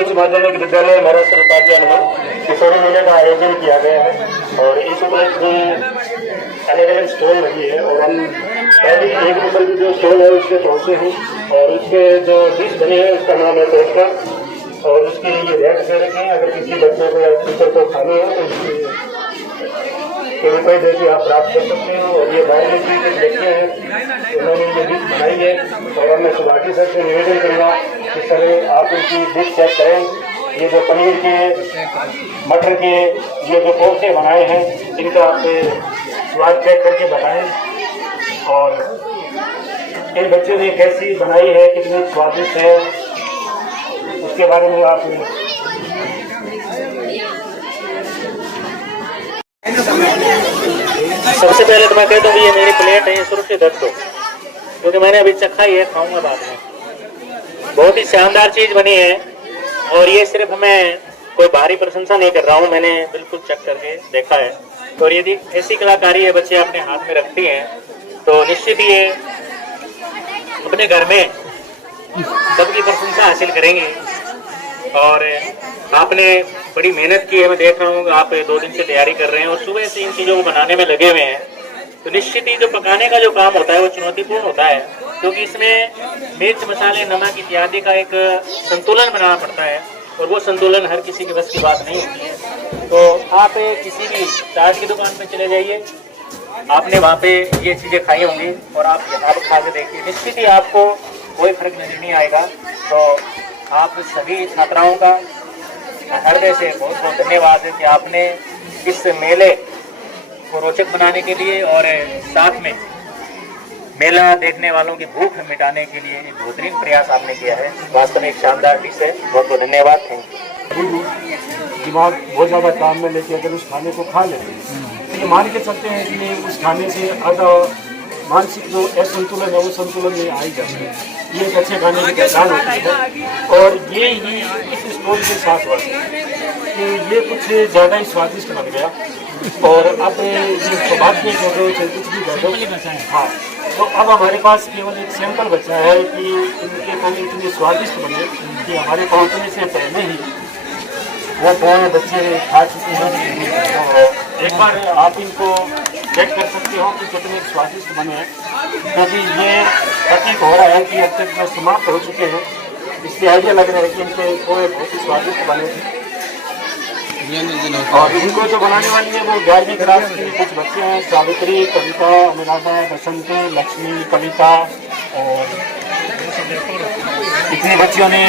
उच्च माध्यमिक विद्यालय महाराष्ट्र उपाध्याय में किशोरी मेले का आयोजन किया गया है और इस उपलक्ष्य में अलग अलग स्टॉल लगी है और हम पहले 1 नंबर की जो स्टॉल है उसके पहुंचे हैं और उसके जो डिश बनी है उसका नाम है टोटका और उसके लिए रेट दे रखे हैं। अगर किसी बच्चे को या टीचर को खाना है तो उसकी रुपये देकर आप प्राप्त कर सकते हैं। और ये बाहर की जो बच्चे हैं उन्होंने ये डिश बनाई है और मैं सुभाषी सर से निवेदन करूँगा कि सर आप उनकी डिश चेक करें। ये जो पनीर के मटर के ये जो कोफ्ते बनाए हैं इनका आप स्वाद चेक करके बताएं और इन बच्चों ने कैसी बनाई है, कितनी स्वादिष्ट है, उसके बारे में आप सबसे पहले तो मैं कहता हूँ ये मेरी प्लेट है, ये सुरक्षित रख दो क्योंकि मैंने अभी चखा ही है, खाऊंगा बाद में। बहुत ही शानदार चीज बनी है और ये सिर्फ मैं कोई बाहरी प्रशंसा नहीं कर रहा हूँ, मैंने बिल्कुल चेक करके देखा है। और यदि ऐसी कलाकारी है बच्चे अपने हाथ में रखती हैं तो निश्चित ही ये अपने घर में सबकी प्रशंसा हासिल करेंगे। और आपने बड़ी मेहनत की है, मैं देख रहा हूँ आप 2 दिन से तैयारी कर रहे हैं और सुबह से इन चीज़ों को बनाने में लगे हुए हैं। तो निश्चित ही जो पकाने का जो काम होता है वो चुनौतीपूर्ण होता है क्योंकि इसमें मिर्च, मसाले, नमक इत्यादि का एक संतुलन बनाना पड़ता है और वो संतुलन हर किसी के बस की बात नहीं होती है। तो आप किसी भी चाट की दुकान पर चले जाइए, आपने वहाँ पे ये चीज़ें खाई होंगी और आप यहाँ पर खा के देखिए, निश्चित ही आपको कोई फर्क नजर नहीं आएगा। तो आप सभी छात्राओं का हृदय से बहुत बहुत धन्यवाद है कि आपने इस मेले को रोचक बनाने के लिए और साथ में मेला देखने वालों की भूख मिटाने के लिए एक बेहतरीन प्रयास आपने किया है। वास्तव में एक शानदार डिश है, बहुत बहुत धन्यवाद, थैंक यू। दिमाग बहुत ज़्यादा काम में लेके अगर उस खाने को खा लेते हैं तो ये मान के चलते हैं कि उस खाने से आधा मानसिक जो असंतुलन है वो संतुलन में आ ही जाता है। ये एक अच्छे खाने की पहचान होती है और ये ही इस स्टोर के साथ हुआ कि ये कुछ ज़्यादा ही स्वादिष्ट बन गया और अब ये सौभाग्य कर दो चाहे कुछ भी कर दो। हाँ, तो अब हमारे पास केवल एक सैंपल बचा है कि इनके खाने इतने स्वादिष्ट बने कि हमारे पहुँचने से पहले ही वो दोनों बच्चे खा चुके हैं। तो एक बार आप इनको चेक कर सकते हो कि कितने स्वादिष्ट बने हैं क्योंकि ये प्रतीक हो रहा है कि अब तक जो समाप्त हो चुके हैं, इससे आइडिया लग रहा है कि इनके पोहे बहुत ही स्वादिष्ट बने थे। और इनको जो बनाने वाली है वो 11वीं क्लास के कुछ बच्चे हैं, सावित्री, कविता, अनुराधा, बसंती, लक्ष्मी, कविता और इतने बच्चियों ने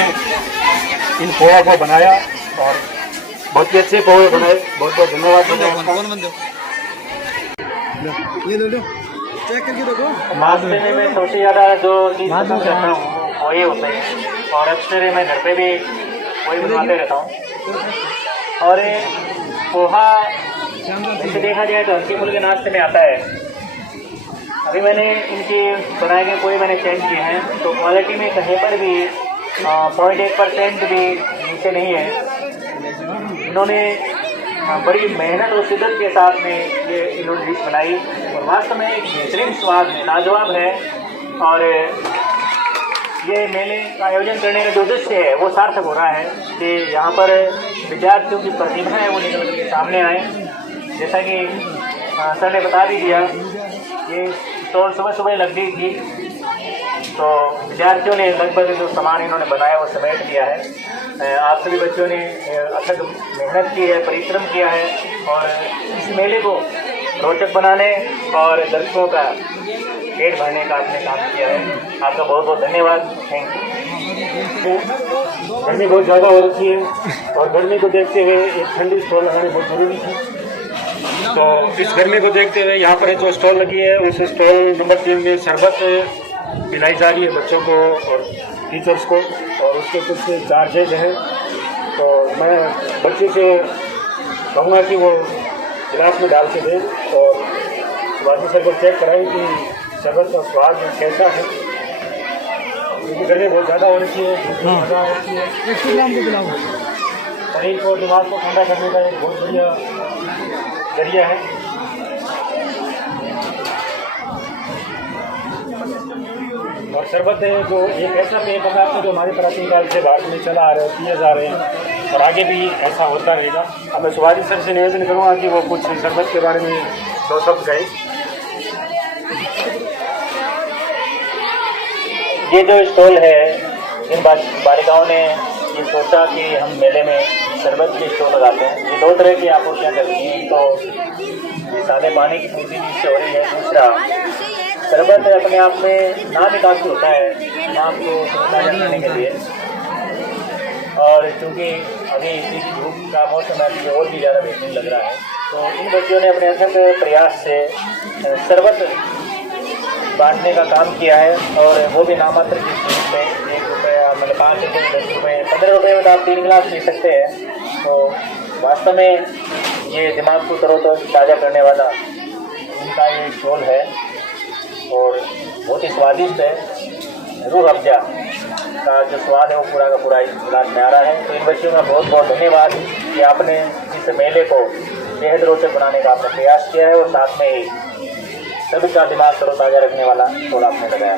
इन पोहा को बनाया और बहुत ही अच्छे पोहे बनाए। बहुत बहुत धन्यवाद। ये लो चेक करके देखो। नाश्ते में मैं सबसे ज़्यादा जो चीज़ पसंद करता हूँ वो ये होता है और अक्सर मैं घर पे भी वही बनाते रहता हूँ। और पोहा जैसे देखा जाए तो हल्की फुल्के नाश्ते में आता है। अभी मैंने इनके बनाए गए पोहे मैंने चेक किए हैं तो क्वालिटी में कहीं पर भी 0.1% भी नीचे नहीं है। इन्होंने बड़ी मेहनत और शिद्दत के साथ में ये इन्होंने डिश बनाई और वास्तव में एक बेहतरीन स्वाद है, लाजवाब है। और ये मेले का आयोजन करने का जो उद्देश्य है वो सार्थक हो रहा है कि यहाँ पर विद्यार्थियों की प्रतिभा है वो निकल कर के सामने आए। जैसा कि सर ने बता भी दिया, ये स्टॉल सुबह सुबह लग गई थी तो विद्यार्थियों ने लगभग जो सामान इन्होंने बनाया वो समेट लिया है। आप सभी बच्चों ने अथक मेहनत की है, परिश्रम किया है और इस मेले को रोचक बनाने और दर्शकों का पेट भरने का आपने काम किया है। आपका बहुत बहुत धन्यवाद, थैंक यू। गर्मी बहुत ज़्यादा हो रही है और गर्मी को देखते हुए एक ठंडी स्टॉल लगानी बहुत ज़रूरी थी। तो इस गर्मी को देखते हुए यहाँ पर जो स्टॉल लगी है उस स्टॉल नंबर 3 में शरबत पिलाई जा रही है बच्चों को और टीचर्स को और उसके कुछ चार्जेज हैं। तो मैं बच्चे से कहूँगा कि वो गिलास में डाल के दें और बाकी सर को चेक कराएं कि शरबत का स्वाद कैसा है क्योंकि गर्मी बहुत ज़्यादा हो रही है, ज़्यादा होती है। शरीर को, दिमाग को ठंडा करने का एक बहुत बढ़िया जरिया है। और शरबत है जो एक ऐसा पेय पदार्थ है जो हमारे प्राचीन काल से भारत में चला आ रहे हैं, पिए जा रहे हैं और आगे भी ऐसा होता रहेगा। अब मैं सुभाष सर से निवेदन करूँगा कि वो कुछ शरबत के बारे में 2 शब्द कहें। ये जो स्टॉल है, इन बालिकाओं ने ये सोचा कि हम मेले में शरबत के स्टॉल लगाते हैं। ये 2 तरह की आपूर्तियाँ करती हैं, तो ये सादे पानी की पूर्ति जिससे हो रही है। दूसरा, शरबत अपने आप में नाम ही काफ़ी होता है नाम को ताज़ा करने के लिए, और चूँकि अभी इस धूप का मौसम है तो और भी ज़्यादा बेहतरीन लग रहा है। तो इन बच्चों ने अपने अथक प्रयास से शरबत बांटने का काम किया है, और वो भी नामात्र की कीमत में 1 रुपया, मतलब 5 रुपये, 10 रुपये, 15 रुपये में तो आप 3 गिलास पी सकते हैं। तो वास्तव में ये दिमाग को ताज़ा करने वाला उनका ये स्टॉल है और बहुत ही स्वादिष्ट है। रूह अफ़ज़ा का जो स्वाद है वो पूरा का पूरा इस गिलास में आ रहा है। तो इन बच्चों का बहुत बहुत धन्यवाद कि आपने इस मेले को बेहद रोचक बनाने का आपने प्रयास किया है और साथ में ही सभी का दिमाग तरोताज़ा रखने वाला स्टॉल आपने लगाया।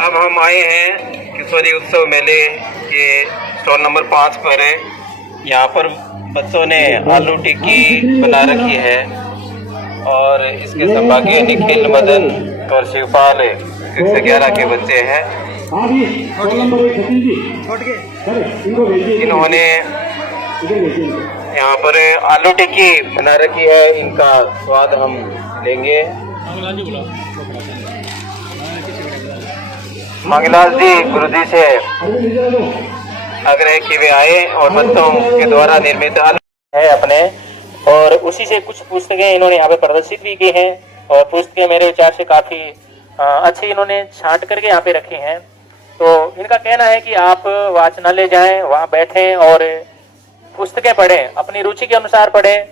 अब हम आए हैं किशोरी उत्सव मेले के स्टॉल नंबर 5 पर। यहाँ पर बच्चों ने आलू टिक्की बना रखी है और इसके संभागीय निखिल, मदन और शिवपाल 111 के बच्चे हैं। इन्होंने यहाँ पर आलू टिक्की बना रखी है, इनका स्वाद हम लेंगे। मंगलाल जी गुरुजी से आग्रह कि वे आए और बच्चों के द्वारा निर्मित आलू है अपने, और उसी से कुछ पुस्तकें इन्होंने यहाँ पे प्रदर्शित भी की हैं, और पुस्तकें मेरे विचार से काफ़ी अच्छी इन्होंने छांट करके यहाँ पे रखी हैं। तो इनका कहना है कि आप वाचनालय जाएं, वहाँ बैठें और पुस्तकें पढ़ें, अपनी रुचि के अनुसार पढ़ें।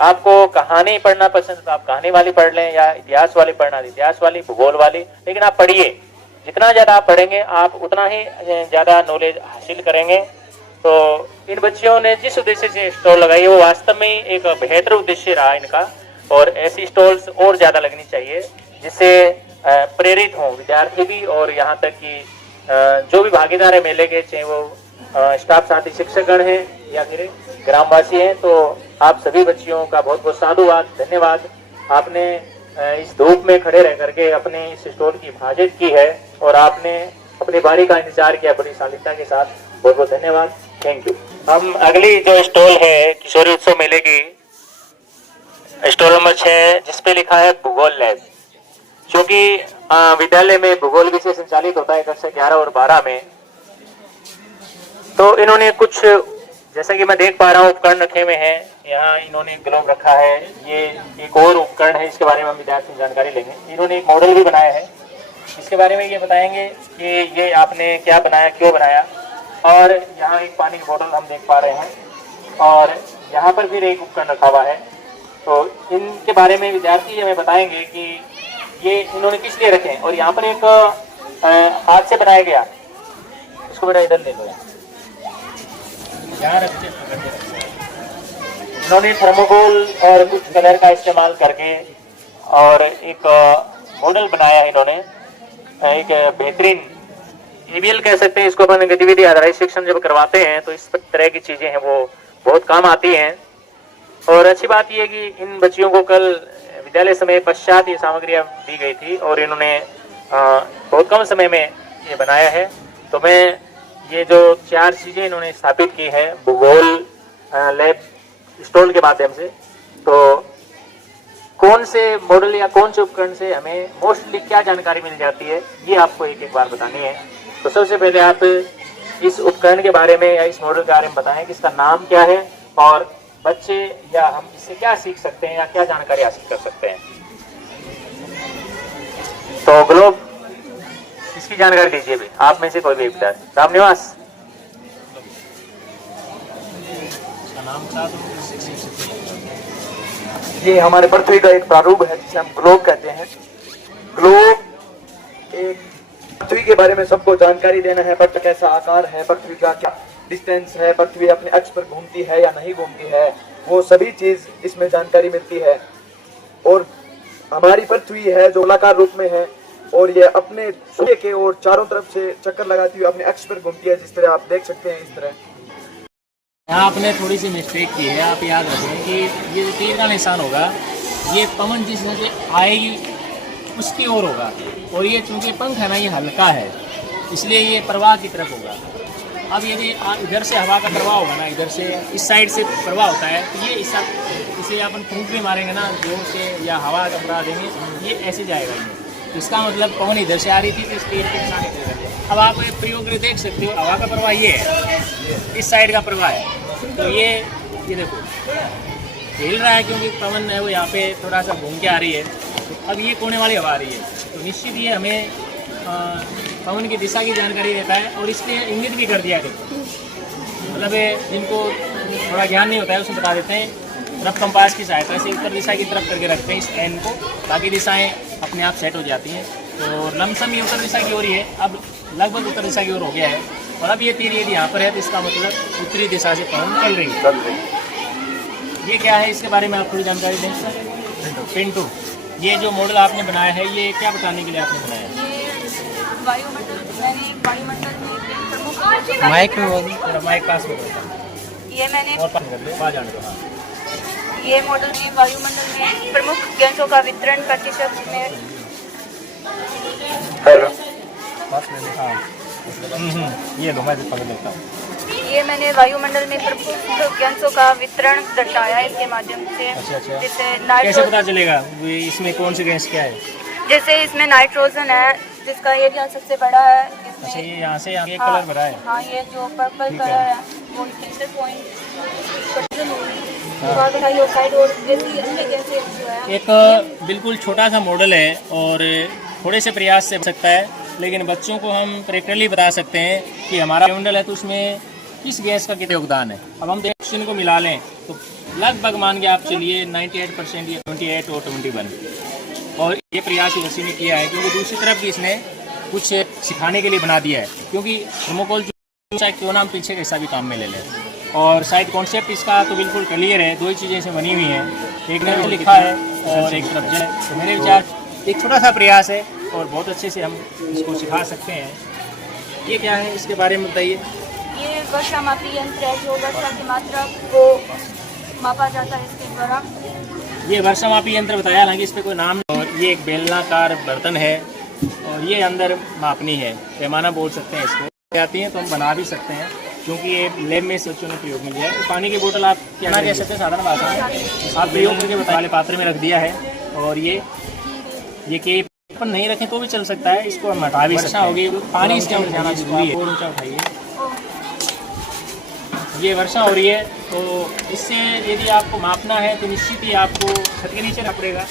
आपको कहानी पढ़ना पसंद तो आप कहानी वाली पढ़ लें, या इतिहास वाली पढ़ना इतिहास वाली, भूगोल वाली, लेकिन आप पढ़िए। जितना ज़्यादा आप पढ़ेंगे आप उतना ही ज़्यादा नॉलेज हासिल करेंगे। तो इन बच्चियों ने जिस उद्देश्य से स्टॉल लगाई है वो वास्तव में एक बेहतर उद्देश्य रहा इनका, और ऐसी स्टॉल्स और ज़्यादा लगनी चाहिए जिससे प्रेरित हों विद्यार्थी भी, और यहाँ तक कि जो भी भागीदार है मेले के, चाहे वो स्टाफ साथी शिक्षकगण हैं या फिर ग्रामवासी हैं। तो आप सभी बच्चियों का बहुत बहुत साधुवाद, धन्यवाद। आपने इस धूप में खड़े रह करके अपने इस स्टॉल की हिफाजत की है और आपने अपनी बारी का इंतजार किया बड़ी शालीनता के साथ। बहुत बहुत धन्यवाद, थैंक यू। हम अगली जो स्टॉल है किशोरी उत्सव मेले की, स्टॉल नंबर 6, जिसपे लिखा है भूगोल लैब, क्योंकि विद्यालय में भूगोल विषय संचालित होता है कक्षा 11 और 12 में। तो इन्होंने कुछ, जैसा कि मैं देख पा रहा हूँ, उपकरण रखे हुए हैं। यहाँ इन्होंने ग्लोब रखा है, ये एक और उपकरण है, इसके बारे में हम विद्यार्थी जानकारी लेंगे। इन्होंने एक मॉडल भी बनाया है, इसके बारे में ये बताएंगे कि ये आपने क्या बनाया, क्यों बनाया। और यहाँ एक पानी की बोतल हम देख पा रहे हैं, और यहाँ पर फिर एक उपकरण रखा हुआ है। तो इनके बारे में विद्यार्थी हमें बताएंगे कि ये इन्होंने किस लिए रखे हैं। और यहाँ पर एक हाथ से बनाया गया, इसको बेटा इधर ले लो, यहाँ रख के इन्होंने थर्मोकोल और कुछ कलर का इस्तेमाल करके और एक मॉडल बनाया है इन्होंने। एक बेहतरीन ABL कह सकते हैं इसको, अपन गतिविधि आधारित शिक्षण जब करवाते हैं तो इस तरह की चीजें हैं वो बहुत काम आती हैं। और अच्छी बात यह है कि इन बच्चियों को कल विद्यालय समय पश्चात ये सामग्रियां दी गई थी और इन्होंने बहुत कम समय में ये बनाया है। तो मैं ये जो 4 चीजें इन्होंने स्थापित की है भूगोल लैब स्टॉल के माध्यम से, तो कौन से मॉडल या कौन से उपकरण से हमें मोस्टली क्या जानकारी मिल जाती है, ये आपको एक एक बार बतानी है। तो सबसे पहले आप इस उपकरण के बारे में या इस मॉडल के बारे में बताएं कि इसका नाम क्या है और बच्चे या हम इससे क्या सीख सकते हैं या क्या जानकारी हासिल कर सकते हैं। तो ग्लोब, इसकी जानकारी दीजिए भी, आप में से कोई भी विद्यार्थी। रामनिवास, ये हमारे पृथ्वी का एक प्रारूप है जिसे हम ग्लोब कहते हैं। ग्लोब एक पृथ्वी के बारे में सबको जानकारी देना है। पृथ्वी कैसा आकार है, पृथ्वी का क्या डिस्टेंस है, पृथ्वी अपने अक्ष पर घूमती है या नहीं घूमती है, वो सभी चीज इसमें जानकारी मिलती है। और हमारी पृथ्वी है जो गोलाकार रूप में है और ये अपने सूर्य के और चारों तरफ से चक्कर लगाती हुई अपने अक्ष पर घूमती है, जिस तरह आप देख सकते हैं इस तरह। यहाँ आपने थोड़ी सी मिस्टेक की है। आप याद रखें कि ये जो तीर का निशान होगा ये पवन जिस जगह से आएगी उसकी ओर होगा, और ये चूंकि पंख है ना ये हल्का है इसलिए ये प्रवाह की तरफ होगा। अब यदि इधर से हवा का प्रवाह होगा ना, इधर से इस साइड से प्रवाह होता है तो ये इसे अपन फूंक भी मारेंगे ना जोर से या हवा का प्रवाह देंगे ये ऐसे जाएगा ये। तो इसका मतलब पवन इधर से आ रही थी तो इस तीर के निशान इधर है। अब आप प्रयोग करके देख सकते हो हवा का प्रवाह ये है, इस साइड का प्रवाह है, तो ये देखो हिल रहा है क्योंकि पवन है वो यहाँ पे थोड़ा सा घूम के आ रही है। तो अब ये कोने वाली हवा आ रही है तो निश्चित ये हमें पवन की दिशा की जानकारी देता है और इसलिए इंगित भी कर दिया है। मतलब जिनको थोड़ा ज्ञान नहीं होता है उसमें बता देते हैं रफ कंपास की सहायता से उत्तर दिशा की तरफ करके रखते हैं इस एन को, बाकी दिशाएं अपने आप सेट हो जाती हैं। तो लमसम ये उत्तर दिशा की ओर ही है, अब लगभग उत्तर दिशा की ओर हो गया है। और अब ये तीर यदि यहाँ पर है तो इसका मतलब उत्तरी दिशा से पवन चल रही है। ये क्या है इसके बारे में आप थोड़ी जानकारी दें सर। पिंटू, ये जो मॉडल आपने बनाया है ये क्या बताने के लिए आपने बनाया है? माइक पास में ये मैंने और पास कर दो, बाहर जाने दो। हाँ। ये मॉडल में वायुमंडल में प्रमुख गैसों का वितरण प्रतिशत में ये दो मैं पकड़ लेता हूँ। ये मैंने वायुमंडल में प्रमुख गैसों का वितरण दर्शाया है इसके माध्यम से। अच्छा। जैसे कैसे नाइट्रोजन, पता चलेगा इसमें कौन सी गैस क्या है? जैसे इसमें नाइट्रोजन है जिसका एरिया सबसे बड़ा है। अच्छा, ये यहाँ से आगे हाँ, कलर भरा है। हाँ, ये जो पर्पल ठीक कलर है। है वो ऑक्साइड और जैसे जो है एक बिल्कुल छोटा सा मॉडल है और थोड़े से प्रयास से बन सकता है, लेकिन बच्चों को हम प्रैक्टिकली बता सकते हैं कि हमारा मॉडल है तो उसमें किस गैस का कितना योगदान है। अब हम ऑक्सीजन को मिला लें तो लगभग मान के आप चलिए 98% या 28 और 21। और ये प्रयास उसी ने किया है क्योंकि दूसरी तरफ भी इसने कुछ सिखाने के लिए बना दिया है, क्योंकि थर्मोकोल चाहे क्यों ना हम पीछे कैसा भी काम में ले लें। और शायद कॉन्सेप्ट इसका तो बिल्कुल क्लियर है, दो ही चीज़ें इसमें बनी हुई हैं, एक ने लिखा है और एक तरफ जल। तो मेरे विचार एक छोटा सा प्रयास है और बहुत अच्छे से हम इसको सिखा सकते हैं। ये क्या है इसके बारे में बताइए। ये वर्षा मापी यंत्र है जो वर्षा की मात्रा को मापा जाता है इसके द्वारा। ये वर्षा मापी यंत्र बताया, हालांकि इस पर कोई नाम नहीं। और ये एक बेलनाकार बर्तन है और ये अंदर मापनी है, पैमाना बोल सकते हैं इसको। आती हैं तो हम बना भी सकते हैं क्योंकि ये लैब में बच्चों ने प्रयोग में लिया है। पानी की बोतल आप क्या कह सकते हैं, साधारण भाषा में आप प्रयोग करके बता वाले पात्र में रख दिया है। और ये कि अपन नहीं रखें तो भी चल सकता है, इसको हम हटा भी सकते हैं। होगी पानी इसके अंदर जाना जरूरी है। और ऊँचा उठाइए, ये वर्षा हो रही है तो इससे यदि आपको मापना है तो निश्चित ही आपको छत के नीचे रखना पड़ेगा।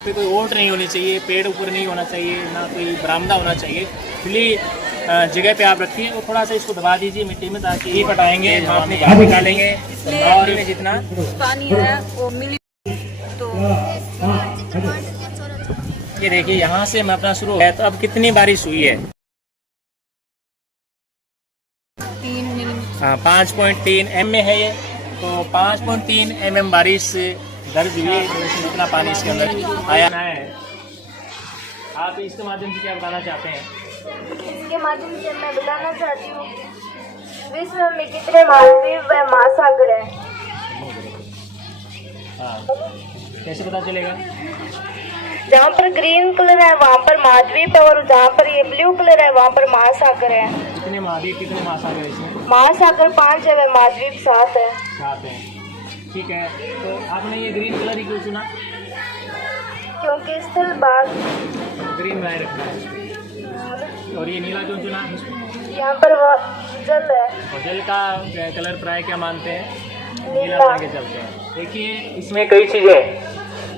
पे कोई ओट नहीं होनी चाहिए, पेड़ ऊपर नहीं होना चाहिए, ना कोई बरामदा होना चाहिए। खुली जगह पे आप रखिए और थोड़ा सा इसको दबा दीजिए मिट्टी में, ताकि ये पटाएंगे मापने बाहर निकालेंगे और में जितना पानी है वो मिली। तो ये देखिए यहाँ से मापना शुरू हो गया। तो अब कितनी बारिश हुई है? 3 मिली। हाँ, 5.3 mm में है ये। तो 5.3 mm बारिश दर्ज हुई है, तो इसमें इतना पानी इसके अंदर आया है। आप इसके माध्यम से क्या बताना चाहते हैं? इसके माध्यम से मैं बताना चाहती हूँ विश्व में कितने महाद्वीप व महासागर हैं। हाँ, कैसे पता चलेगा? जहाँ पर ग्रीन कलर है वहाँ पर महाद्वीप है और जहाँ पर ये ब्लू कलर है वहाँ पर महासागर है। कितने महाद्वीप कितने महासागर है इसमें? महासागर 5 है व महाद्वीप 7 है। 7 है, ठीक है। तो आपने ये ग्रीन कलर ही क्यों चुना? क्योंकि स्थल भाग ग्रीन बनाए रखना है। और ये नीला क्यों चुना? यहाँ पर जल है और जल का कलर प्राय क्या मानते हैं? नीला मान के चलते हैं। देखिए इसमें कई चीज़ें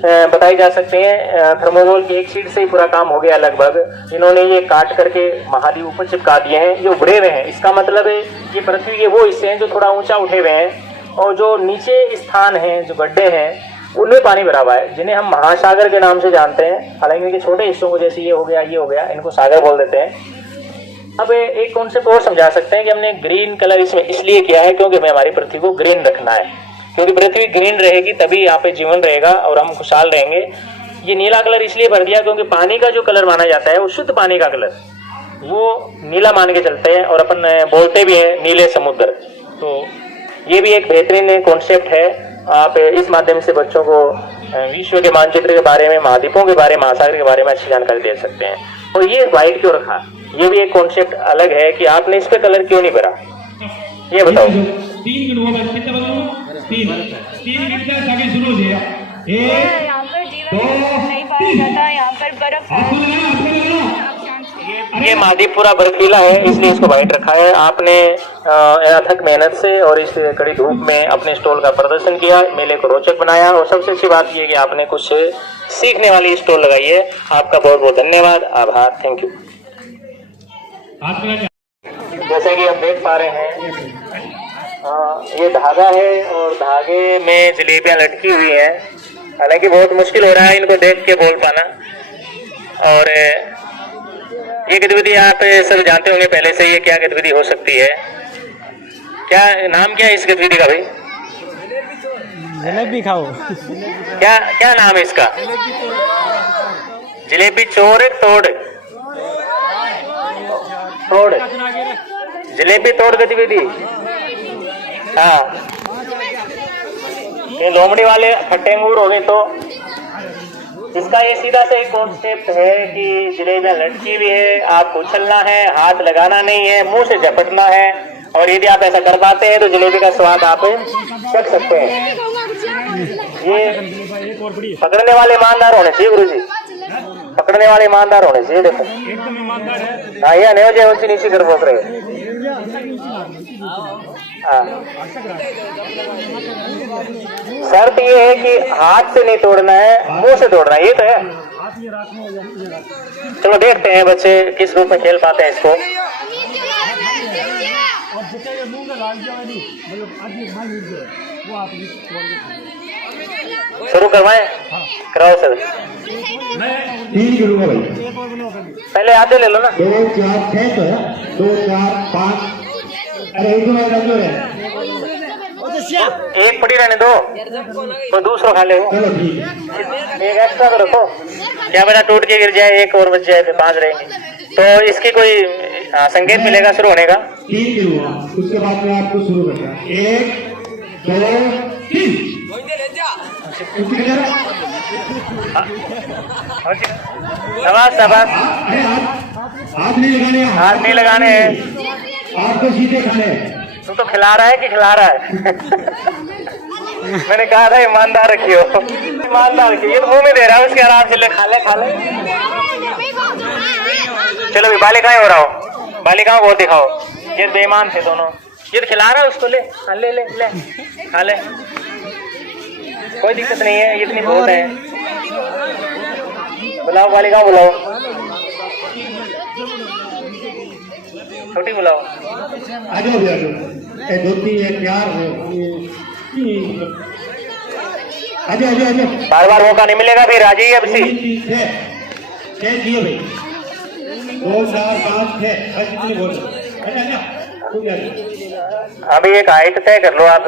बताई जा सकते हैं। थर्मोकोल की एक शीट से ही पूरा काम हो गया लगभग। इन्होंने ये काट करके महाद्वीप ऊपर चिपका दिए हैं जो उभरे हुए हैं। इसका मतलब है ये पृथ्वी के वो हिस्से हैं जो थोड़ा ऊंचा उठे हुए हैं और जो नीचे स्थान हैं, जो गड्ढे हैं, उनमें पानी भरा हुआ है, जिन्हें हम महासागर के नाम से जानते हैं। हालांकि इनके छोटे हिस्सों को, जैसे ये हो गया, इनको सागर बोल देते हैं। अब एक कॉन्सेप्ट और समझा सकते हैं कि हमने ग्रीन कलर इसमें इसलिए किया है क्योंकि हमें हमारी पृथ्वी को ग्रीन रखना है। क्योंकि पृथ्वी ग्रीन रहेगी तभी यहाँ पे जीवन रहेगा और हम खुशहाल रहेंगे। ये नीला कलर इसलिए भर दिया क्योंकि पानी का जो कलर माना जाता है वो शुद्ध पानी का कलर वो नीला मान के चलते हैं और अपन बोलते भी हैं नीले समुद्र। तो ये भी एक बेहतरीन कॉन्सेप्ट है। आप इस माध्यम से बच्चों को विश्व के मानचित्र के बारे में, महाद्वीपों के बारे में, महासागर के बारे में अच्छी जानकारी दे सकते हैं। और ये व्हाइट क्यों रखा, ये भी एक कॉन्सेप्ट अलग है कि आपने इस पे कलर क्यों नहीं भरा, ये बताओ। यहाँ पर जीवन नहीं पाया जाता, यहाँ पर बर्फ है। ये महाद्वीप पूरा बर्फीला है इसलिए इसको व्हाइट रखा है। आपने अथक मेहनत से और इस कड़ी धूप में अपने स्टॉल का प्रदर्शन किया, मेले को रोचक बनाया और सबसे अच्छी बात यह कि आपने कुछ सीखने वाली स्टॉल लगाई है। आपका बहुत बहुत धन्यवाद, आभार, थैंक यू। जैसे कि हम देख पा रहे हैं ये धागा है और धागे में जलेबियां लटकी हुई हैं। हालांकि बहुत मुश्किल हो रहा है इनको देख के बोल पाना। और ये गतिविधि आप सब जानते होंगे पहले से, ये क्या गतिविधि हो सकती है, क्या नाम क्या है इस गतिविधि का भाई? जलेबी खाओ। क्या क्या नाम है इसका? जलेबी चोर तोड़ तोड़ जलेबी तोड़ गतिविधि। हाँ, ये लोमड़ी वाले फटेंगूर हो गए। तो इसका ये सीधा सा एक कॉन्सेप्ट है कि जलेबियां लटकी हुई है, आपको उछलना है, हाथ लगाना नहीं है, मुंह से झपटना है और यदि आप ऐसा कर पाते हैं तो जलेबी का स्वाद आप चख सकते हैं। ये पकड़ने वाले ईमानदार होने चाहिए गुरु जी, पकड़ने वाले ईमानदार होने चाहिए। देखो हाँ, ये नहीं हो जाए ऊंची नीची कर बोल रहे। हाँ, शर्त ये है कि हाथ से नहीं तोड़ना है, मुंह से तोड़ना है, ये तो है। चलो देखते हैं बच्चे किस रूप में खेल पाते हैं इसको। शुरू करवाएं, कराओ सर। 3 करूंगा भाई, पहले आधे ले लो ना। 2 4 6 तो है, 2 4 5। अरे एक दो है, एक पड़ी रहने दो तो दूसरा खा ले। चलो ठीक है। एक एक्स्ट्रा तो रखो, क्या बेटा टूट के गिर जाए, एक और बच जाए, फिर 5 रहेंगे। तो इसकी कोई संकेत मिलेगा शुरू होने का? 3 करूंगा, उसके बाद में आपको शुरू करना है। 1 2 3। शाबाश शाबाश। हाथ नहीं लगाने, हाथ नहीं लगाने हैं, आपको सीधे खाने हैं। तू तो खिला रहा है कि खिला रहा है? मैंने कहा था ईमानदार रखियो, ईमानदार रखियो। ये तो मुंह में दे रहा है, उसके आराम से ले, खा ले खा ले। चलो भी बालिकाएं हो रहा हो, बालिकाओं को दिखाओ। ये बेईमान थे दोनों, ये तो खिला रहा है उसको, ले ले ले ले खा ले, कोई दिक्कत नहीं है, इतनी बहुत है। बुलाओ बालिकाओं, बुलाओ, छोटी बुलाओ। आ जाओ भैया, 2 3 1 4 आ जाओ। बार बार मौका नहीं मिलेगा फिर, आ जाइए अब सी। 6 दिए भाई, 2 4 5 6 बस इतनी बोल। अभी एक हाइट तय कर लो आप,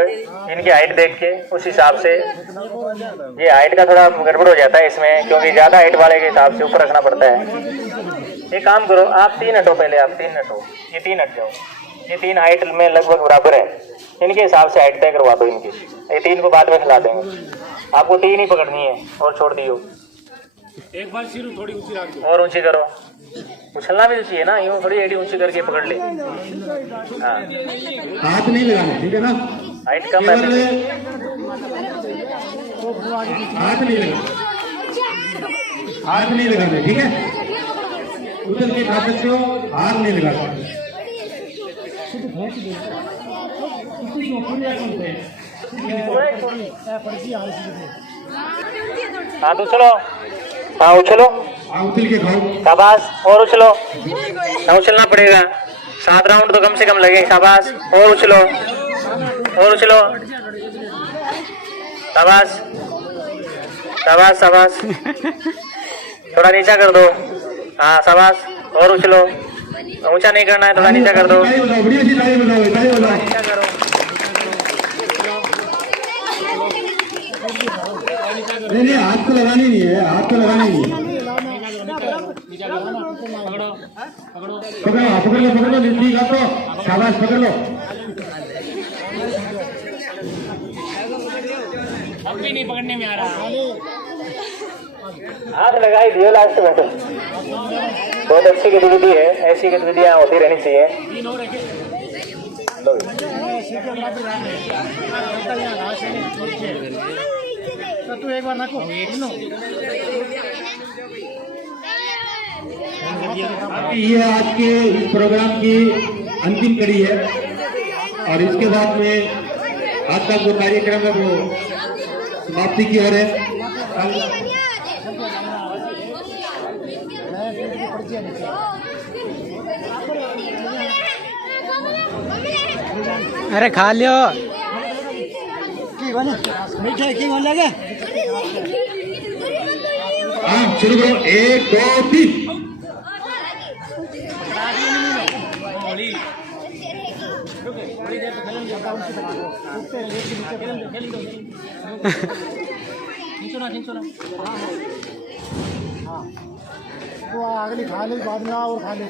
इनकी हाइट देख के उस हिसाब से। ये हाइट का थोड़ा गड़बड़ हो जाता है इसमें, क्योंकि ज्यादा हाइट वाले के हिसाब से ऊपर रखना पड़ता है। एक काम करो, आप 3 हटो पहले, आप 3 हटो, ये 3 हट जाओ। ये 3 हाइट में लगभग बराबर है, इनके हिसाब से हाइट तय करवा दो इनकी। ये 3 को बाद में खिला देंगे, आपको 3 ही पकड़नी है और छोड़ दियो। एक बार सिर थोड़ी ऊंची रख दो और ऊंची करो, उछलना भी चाहिए ना, यूं थोड़ी एडी ऊंची करके पकड़ ले। हाँ, हाथ नहीं लगाना, ठीक है ना? हाइट कम है, हाथ नहीं लगाना, हाथ नहीं लगाना, ठीक है? उछल के खा सकते हो, हाथ नहीं लगाना। हाँ तो उछलो, हाँ उछलो, उछल के खाओ। शाबाश, और उछलो, हाँ उछलना पड़ेगा, 7 राउंड तो कम से कम लगे। शाबाश, और उछलो, और उछलो, शाबाश शाबाश शाबाश। थोड़ा नीचा कर दो, हाँ शाबाश, और उछलो, ऊंचा नहीं करना है, थोड़ा नीचा कर दो, बढ़िया सी ताली बजाओ, ताली बजाओ। नीचा करो। नहीं नहीं, हाथ तो लगानी नहीं है, हाथ तो लगानी नहीं है। पकड़ो पकड़ो पकड़ लो ठीक है, तो शाबाश पकड़ लो। अब भी नहीं पकड़ने में आ रहा। हाथ लगाई दियो लास्ट में तो। बहुत अच्छी गतिविधि है, ऐसी गतिविधियाँ होती रहनी चाहिए। तीन और रखे तो तू एक बार नाको ये आज के इस प्रोग्राम की अंतिम कड़ी है और इसके बाद में आज का जो कार्यक्रम है वो समाप्ति की ओर है। अरे खा लियो हाँ शुरू करो, 1 2 3। खींचो ना हाँ तो अगली खा ले, बाद में और खा ले।